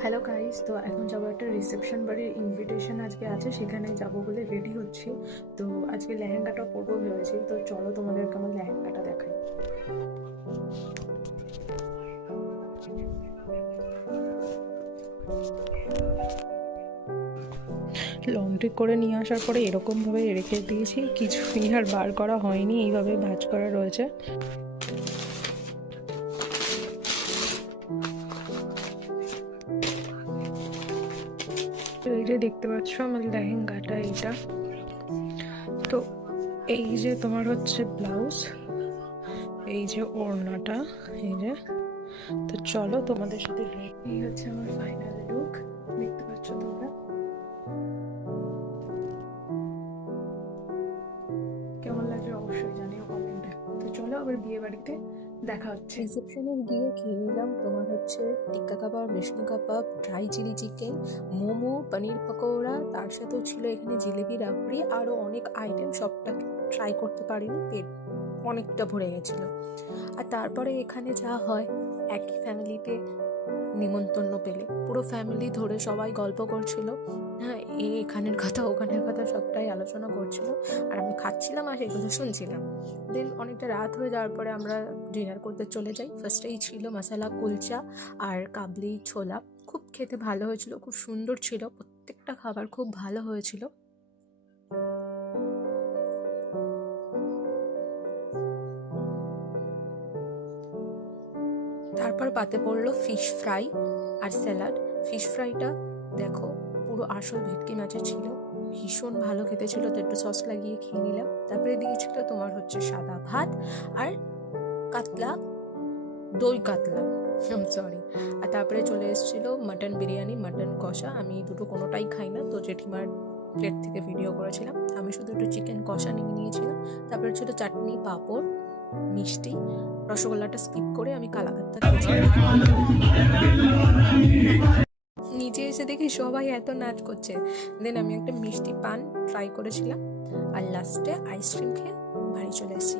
Hello guys, তো এখন যাবো একটা রিসেপশন বাড়ির ইনভিটেশন আজকে আছে, সেখানে যাব বলে রেডি হচ্ছি। তো আজকে লেহেঙ্গাটা পরবো ভেবেছি, তো চলো তোমাদেরকে আমার লেহেঙ্গাটা দেখাই। লন্ড্রি করে নিয়ে আসার পরে এরকমভাবে রেখে দিয়েছি, কিছুই আর বার করা হয়নি, এইভাবে ভাঁজ করা রয়েছে। এই যে দেখতে পাচ্ছ আমার লেহেঙ্গাটা, এইটা তো এই যে তোমার হচ্ছে ব্লাউজ, এই যে ওড়নাটা, এই যে। তো চলো তোমাদের সাথে, এই হচ্ছে আমার ফাইনাল লুক, দেখতে পাচ্ছ তোমরা। কেমন লাগছে অবশ্যই জানিও কমেন্টে। তো চলো আবার বিয়ে বাড়িতে দেখা হচ্ছে। রিসেপশনে গিয়ে খেয়ে নিলাম তোমার হচ্ছে টিক্কা কাবাব, রেশমি কাবাব, ড্রাই চিলি চিকেন, মোমো, পনির পকোড়া, তার সাথেও ছিল এখানে জিলেবি, রাবড়ি, আরও অনেক আইটেম। সবটা ট্রাই করতে পারিনি, পেট অনেকটা ভরে গেছিলো। আর তারপরে এখানে যা হয়, একই ফ্যামিলিতে নিমন্ত্রণ পেলে পুরো ফ্যামিলি ধরে সবাই গল্প করছিল। হ্যাঁ, এখানের কথা ওখানের কথা সবটাই আলোচনা করছিল, আর আমি খাচ্ছিলাম আর এগুলো শুনছিলাম। দেন অনেকটা রাত হয়ে যাওয়ার পরে আমরা ডিনার করতে চলে যাই। ফার্স্টেই ছিল মশালা কুলচা আর কাবলি ছোলা, খুব খেতে ভালো হয়েছিল, খুব সুন্দর ছিল, প্রত্যেকটা খাবার খুব ভালো হয়েছিল। তারপর পাতে পড়লো ফিশ ফ্রাই আর স্যালাড। ফিশ ফ্রাইটা দেখো পুরো আসল ভেটকি মাছের ছিল, ভীষণ ভালো খেতে ছিল, তো একটু সস লাগিয়ে খেয়ে নিলাম। তারপরে দিয়েছিল তোমার হচ্ছে সাদা ভাত আর কাতলা, দই কাতলা, সরি। আর তারপরে চলে এসেছিলো মাটন বিরিয়ানি, মাটন কষা। আমি দুটো কোনোটাই খাই না, তো জেঠিমার প্লেট থেকে ভিডিও করেছিলাম, আমি শুধু একটু চিকেন কষা নিয়ে নিয়েছিলাম। তারপরে ছিল চাটনি, পাঁপড়, মিষ্টি। রসগোল্লাটা স্কিপ করে আমি কালাকাতটা খেয়েছিলাম। নিচে এসে দেখি সবাই এত নাচ করছে। দেন আমি একটা মিষ্টি পান ট্রাই করেছিলাম, আর লাস্টে আইসক্রিম খেয়ে বাড়ি চলে এসেছি।